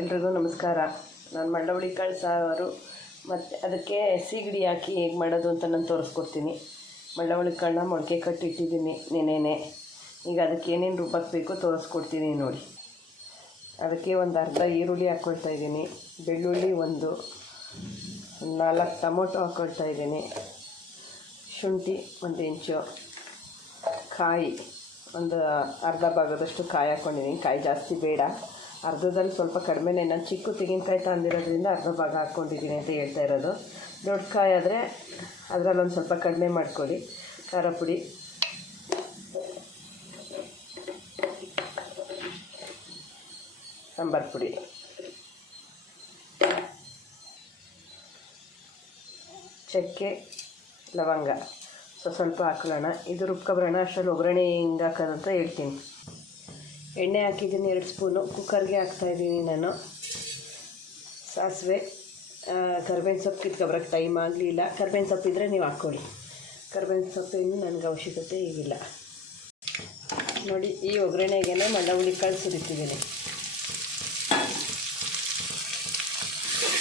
ಎಲ್ರಿಗೂ ನಮಸ್ಕಾರ. ನಾನು ಮಂಡವಳಿ ಕಾಳು ಸಾರು ಮತ್ತು ಅದಕ್ಕೆ ಸೀಗಡಿ ಹಾಕಿ ಹೇಗೆ ಮಾಡೋದು ಅಂತ ನಾನು ತೋರಿಸ್ಕೊಡ್ತೀನಿ. ಮಂಡವಳಿ ಕಾಳನ್ನ ಮೊಳಕೆ ಕಟ್ಟಿಟ್ಟಿದ್ದೀನಿ ನೆನೆನೆ. ಈಗ ಅದಕ್ಕೆ ಏನೇನು ರುಬ್ಬಕ್ಕೆ ಬೇಕೋ ತೋರಿಸ್ಕೊಡ್ತೀನಿ ನೋಡಿ. ಅದಕ್ಕೆ ಒಂದು ಅರ್ಧ ಈರುಳ್ಳಿ ಹಾಕ್ಕೊಳ್ತಾ ಇದ್ದೀನಿ. ಬೆಳ್ಳುಳ್ಳಿ ಒಂದು ನಾಲ್ಕು ಟೊಮೊಟೊ ಹಾಕ್ಕೊಳ್ತಾ ಇದ್ದೀನಿ. ಶುಂಠಿ ಒಂದು ಇಂಚು. ಕಾಯಿ ಒಂದು ಅರ್ಧ ಭಾಗದಷ್ಟು ಕಾಯಿ ಹಾಕ್ಕೊಂಡಿದ್ದೀನಿ ಕಾಯಿ ಜಾಸ್ತಿ ಬೇಡ. ಅರ್ಧದಲ್ಲಿ ಸ್ವಲ್ಪ ಕಡಿಮೆನೇ. ನಾನು ಚಿಕ್ಕ ತೆಂಗಿನಕಾಯಿ ತಂದಿರೋದ್ರಿಂದ ಅರ್ಧ ಭಾಗ ಹಾಕ್ಕೊಂಡಿದ್ದೀನಿ ಅಂತ ಹೇಳ್ತಾ ಇರೋದು. ದೊಡ್ಡ ಕಾಯಿ ಆದರೆ ಅದರಲ್ಲೊಂದು ಸ್ವಲ್ಪ ಕಡಿಮೆ ಮಾಡ್ಕೊಳ್ಳಿ. ಖಾರ ಪುಡಿ. ಸಾಂಬಾರು ಪುಡಿ. ಚಕ್ಕೆ, ಲವಂಗ. ಸೊ, ಸ್ವಲ್ಪ ಹಾಕೊಳ್ಳೋಣ. ಇದು ರುಬ್ಕೊಬರೋಣ. ಅಷ್ಟರಲ್ಲಿ ಒಗ್ಗರಣೆ ಹೆಂಗೆ ಹಾಕೋದಂತ ಹೇಳ್ತೀನಿ. ಎಣ್ಣೆ ಹಾಕಿದ್ದೀನಿ, ಎರಡು ಸ್ಪೂನು. ಕುಕ್ಕರ್ಗೆ ಹಾಕ್ತಾಯಿದ್ದೀನಿ ನಾನು. ಸಾಸಿವೆ ಕರ್ಬೇವಿನ ಸೊಪ್ಪು ಕಿತ್ಕೊಬರಕ್ಕೆ ಟೈಮ್ ಆಗಲಿಲ್ಲ. ಕರ್ಬೇವಿನ ಸೊಪ್ಪು ಇದ್ದರೆ ನೀವು ಹಾಕ್ಕೊಳ್ಳಿ. ಕರ್ಬೇವಿನ ಇನ್ನು ನನಗೆ ಅವಶ್ಯಕತೆ ಈಗಿಲ್ಲ ನೋಡಿ, ಈ ಒಗ್ಗರಣೆಗೆ ಮಂಡ ಹುಳಿ ಕಾಳು ಸುರಿತಿದ್ದೀನಿ.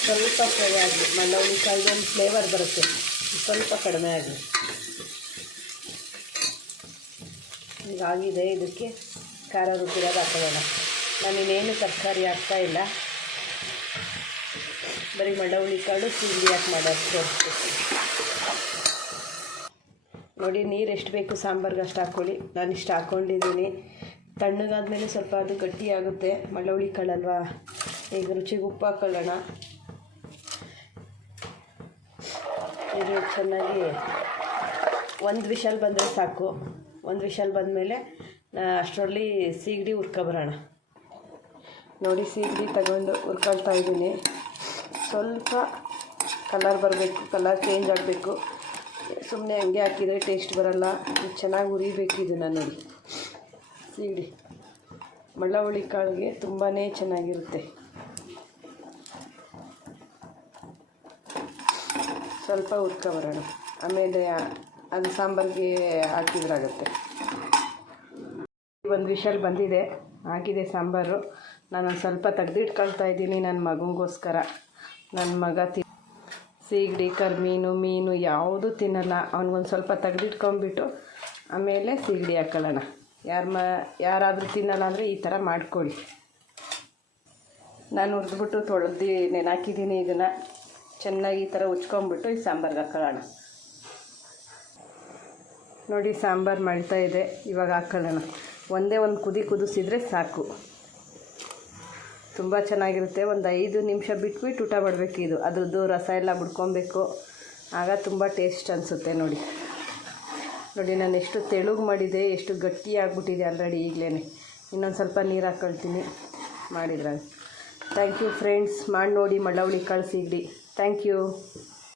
ಸ್ವಲ್ಪ ಫ್ರೈ ಆಗಲಿ ಮಂಡ ಹುಳಿ ಕಾಳ್ದೊಂದು ಫ್ಲೇವರ್ ಬರುತ್ತೆ. ಸ್ವಲ್ಪ ಕಡಿಮೆ ಆಗಲಿ. ಈಗಾಗಿದೆ ಇದಕ್ಕೆ. ಖಾರ ರುಬ್ಬಿರೋದು ಹಾಕೊಳ್ಳೋಣ ನಾನು ಇನ್ನೇನು ತರಕಾರಿ ಹಾಕ್ತಾ ಇಲ್ಲ. ಬರೀ ಮಂಡವಳಿ ಕಾಳು ಸಿಂಗಿ ಹಾಕಿ ಮಾಡೋದು ನೋಡಿ, ನೀರು ಎಷ್ಟು ಬೇಕು, ಸಾಂಬಾರ್ಗೆ ಅಷ್ಟು ಹಾಕ್ಕೊಳ್ಳಿ ನಾನು ಇಷ್ಟು ಹಾಕ್ಕೊಂಡಿದ್ದೀನಿ ತಣ್ಣಗಾದ್ಮೇಲೆ ಸ್ವಲ್ಪ ಅದು ಗಟ್ಟಿಯಾಗುತ್ತೆ ಮಂಡವಳಿ ಕಾಳಲ್ವಾ ಈಗ ರುಚಿಗೆ ಉಪ್ಪು ಹಾಕೊಳ್ಳೋಣ. ಇದು ಚೆನ್ನಾಗಿ ಒಂದು ವಿಷಲ್ ಬಂದರೆ ಸಾಕು. ಒಂದು ವಿಷಲ್ ಬಂದಮೇಲೆ ಅಷ್ಟರಲ್ಲಿ ಸೀಗಡಿ ಹುರ್ಕೊಬರೋಣ. ನೋಡಿ ಸೀಗಡಿ ತಗೊಂಡು ಹುರ್ಕೊಳ್ತಾ ಇದ್ದೀನಿ. ಸ್ವಲ್ಪ ಕಲರ್ ಬರಬೇಕು ಕಲರ್ ಚೇಂಜ್ ಆಗಬೇಕು. ಸುಮ್ಮನೆ ಹಂಗೆ ಹಾಕಿದರೆ ಟೇಸ್ಟ್ ಬರಲ್ಲ. ಚೆನ್ನಾಗಿ ಹುರಿಬೇಕು ಇದನ್ನು ನೋಡಿ ಸೀಗಡಿ. ಮಳ್ಳವಳ್ಳಿ ಕಾಳಿಗೆ ತುಂಬಾ ಚೆನ್ನಾಗಿರುತ್ತೆ. ಸ್ವಲ್ಪ ಹುರ್ಕೊಬರೋಣ. ಆಮೇಲೆ ಅದು ಸಾಂಬಾರಿಗೆ ಹಾಕಿದ್ರಾಗುತ್ತೆ. ಒಂದು ವಿಷಲ್ ಬಂದಿದೆ. ಆಗಿದೆ ಸಾಂಬಾರು. ನಾನು ಸ್ವಲ್ಪ ತೆಗೆದಿಟ್ಕೊಳ್ತಾ ಇದ್ದೀನಿ ನನ್ನ ಮಗನಿಗೋಸ್ಕರ ನನ್ನ ಮಗ ತಿ ಸೀಗಡಿ, ಕರ್ಮೀನು, ಮೀನು ಯಾವುದೂ ತಿನ್ನಲ್ಲ. ಅವನಿಗೊಂದು ಸ್ವಲ್ಪ ತೆಗೆದಿಟ್ಕೊಂಬಿಟ್ಟು ಆಮೇಲೆ ಸೀಗಡಿ ಹಾಕೊಳ್ಳೋಣ. ಯಾರು ಮ ಯಾರಾದರೂ ತಿನ್ನಲ್ಲ ಅಂದರೆ ಈ ಥರ ಮಾಡ್ಕೊಳ್ಳಿ. ನಾನು ಹುರಿದ್ಬಿಟ್ಟು ತೊಳೆದು ನೆನಾಕಿದ್ದೀನಿ ಇದನ್ನು. ಚೆನ್ನಾಗಿ ಈ ಥರ ಉಚ್ಕೊಂಬಿಟ್ಟು ಈ ಸಾಂಬಾರ್ಗೆ ಹಾಕೊಳ್ಳೋಣ. ನೋಡಿ, ಸಾಂಬಾರು ಮಾಡ್ತಾ ಇದೆ. ಇವಾಗ ಹಾಕೊಳ್ಳೋಣ. ಒಂದೇ ಒಂದು ಕುದಿ ಕುದಿಸಿದರೆ ಸಾಕು. ತುಂಬ ಚೆನ್ನಾಗಿರುತ್ತೆ. ಒಂದು ಐದು ನಿಮಿಷ ಬಿಟ್ಬಿಟ್ಟು ಊಟ ಮಾಡಬೇಕು ಇದು. ಅದ್ರದ್ದು ರಸ ಎಲ್ಲ ಬಿಡ್ಕೊಬೇಕು ಆಗ ತುಂಬ ಟೇಸ್ಟ್ ಅನಿಸುತ್ತೆ ನೋಡಿ. ನೋಡಿ, ನಾನು ಎಷ್ಟು ತೆಳುಗೆ ಮಾಡಿದೆ, ಎಷ್ಟು ಗಟ್ಟಿ ಆಗಿಬಿಟ್ಟಿದೆ ಆಲ್ರೆಡಿ ಈಗಲೇ ಇನ್ನೊಂದು ಸ್ವಲ್ಪ ನೀರು ಹಾಕ್ಕೊಳ್ತೀನಿ ಮಾಡಿದ್ರೆ ಥ್ಯಾಂಕ್ ಯು ಫ್ರೆಂಡ್ಸ್ ಮಾಡಿ ನೋಡಿ ಮಳ್ಳವಳಿ ಕಳಿಸಿಗ್ಲಿ ಥ್ಯಾಂಕ್ ಯು